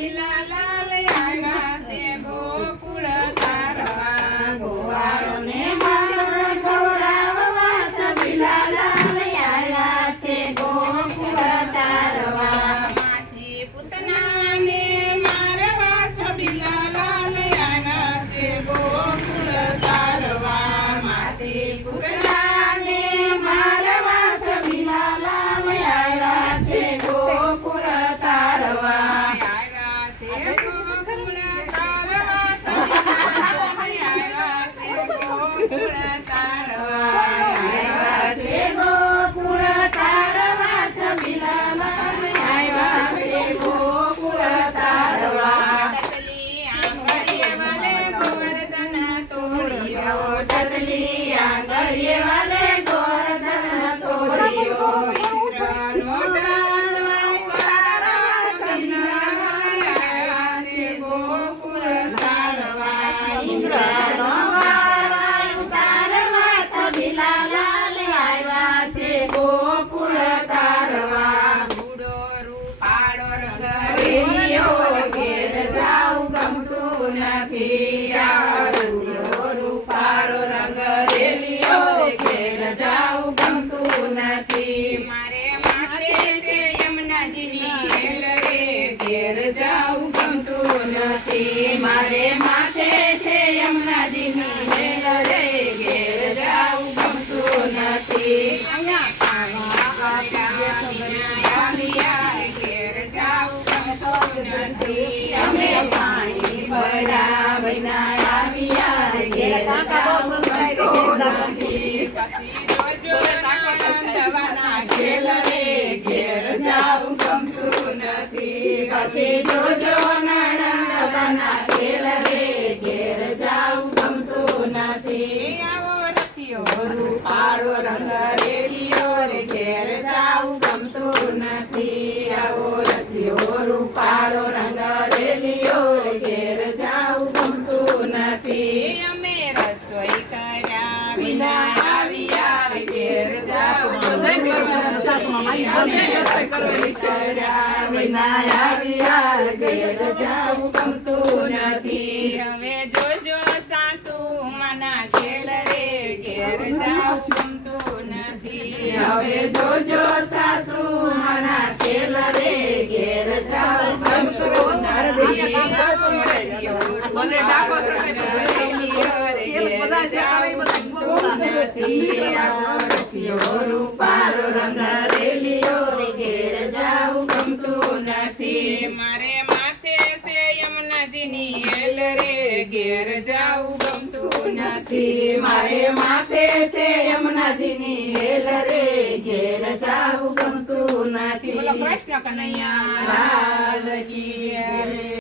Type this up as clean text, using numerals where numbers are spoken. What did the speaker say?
છબીલા લાલ આવ્યા છે ગોકુળ તારવા ગોવાળોને માર ખવડાવવા છબીલા લાલ આવ્યા છે ગોકુળ તારવા માસી પૂતનાને મારવા છબીલા લાલ આવ્યા છે ગોકુળ તારવા માસી પૂતનાને મારવા છબીલા લાલ આવ્યા છે ગોકુળ તારવા આવ્યા છે ગોકુળ તારવા છબીલા લાલ આવ્યા છે ગોકુળ તારવા આવ્યા છે ગોકુળ તારવા છબીલા લાલ આવ્યા છે ગોકુળ તારવા ટચલી આંગળીએ વાલે ગોવર્ધન તોડ્યો ટચલી આંગળીએ વાલે ગોવર્ધન તોડ્યો ઇન્દ્રનો કાળવાઈ પારવા છબીલા લાલ આવ્યા છે ગોકુળ તારવા ઇન્દ્રનો કારવાઈ ઉતારવા છબીલા લાલ આવ્યા છે ગોકુળ તારવા રૂડો રૂપાળો રંગ રેલીઓ ઘેર જાઉં ગમતું નથી રસિયો રૂપાળો રંગ રેલીઓ ઘેર જાઉં ગમતું નથી મારે માથે છે યમુનાજીની હેલ રે ઘેર જાઉં ગમતું નથી મારે માથે છે યમુનાજીની હેલ રે ઘેર જાઉં ગમતું નથી અહીંયા પાણી આવ્યા ઘેર જાવું ગમતું નથી અમે પાણી ભર્યા વિના આવ્યા ઘેર જાઉં ગમતું નથી પછી જોજો નંદવાના ખેલ રે ઘેર જાઉં ગમતું નથી પછી જોજો નણંદવાના ખેલ રે ઘેર જાઉં ગમતું નથી આવો રસિયો રૂપાળો રંગ રેલિયો રે ઘેર જાઉં ગમતું નથી આવો રસિયો રૂપાળો રંગ રેલિયો રે ઘેર જાઉં ગમતું નથી અમે રસોઈ કર્યા વિના આવ્યા રે ઘેર જાઉં ગમતું વિના આવ્યા રે ઘેર જાઉં ગમતું નથી હવે જોજો સાસુ મના ખેલ રે ઘેર જાવું ગમતું નથી હવે જોજો સાસુ મના ખેલ રે ઘેર જાઉં ગમતું નથી રસિયો રૂપાળો રંગ રેલિયો રે ઘેર જાઉં ગમતું નથી મારે માથે છે યમુનાજીની હેલ રે ઘેર જાવું ગમતું નથી મારે માથે છે યમુનાજીની હેલ રે ઘેર જાઉં ગમતું નથી કૃષ્ણ કનૈયા લાલ